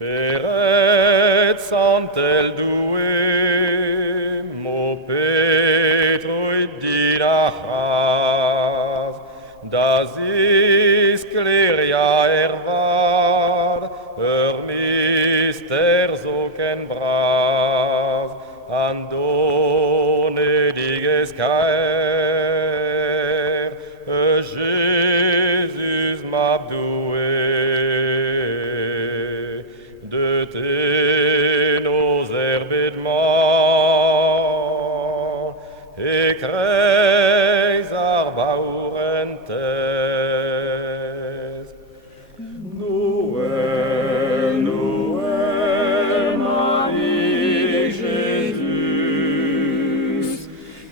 Eret santel due, mo petrui dinachas, das is cleria ervar, mister zoken bras, andone diges caer, Jesus m'abdoué, de te nos herbedement, et creis arbaurentes. Noël, Noël, Marie, Jésus,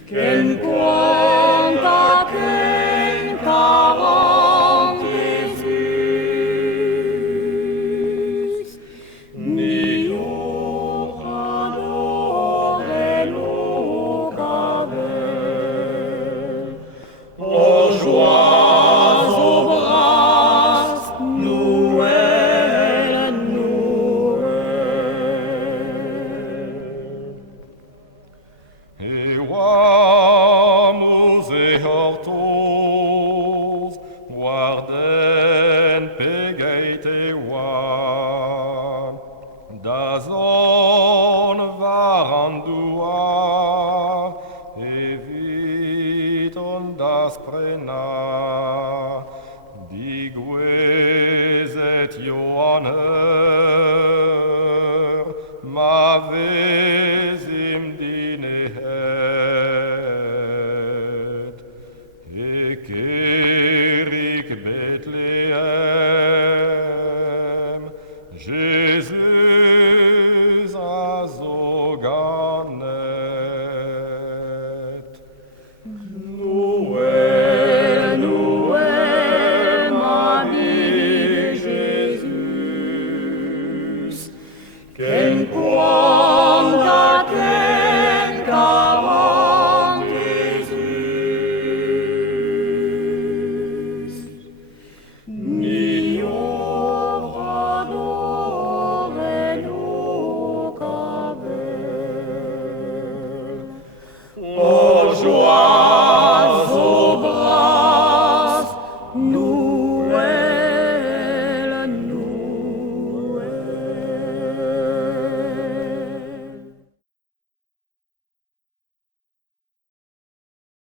qu'en quanta qu'en quarante Jesus, Nio adore Lucabel, o joies au bras, Noël, Noël. Eamus e hortos, guarden pegeit e oam, da zon varandua, eviton das prena, diguezet Johanner, ma vesim dinehet, Erik Bethlehem, Jésus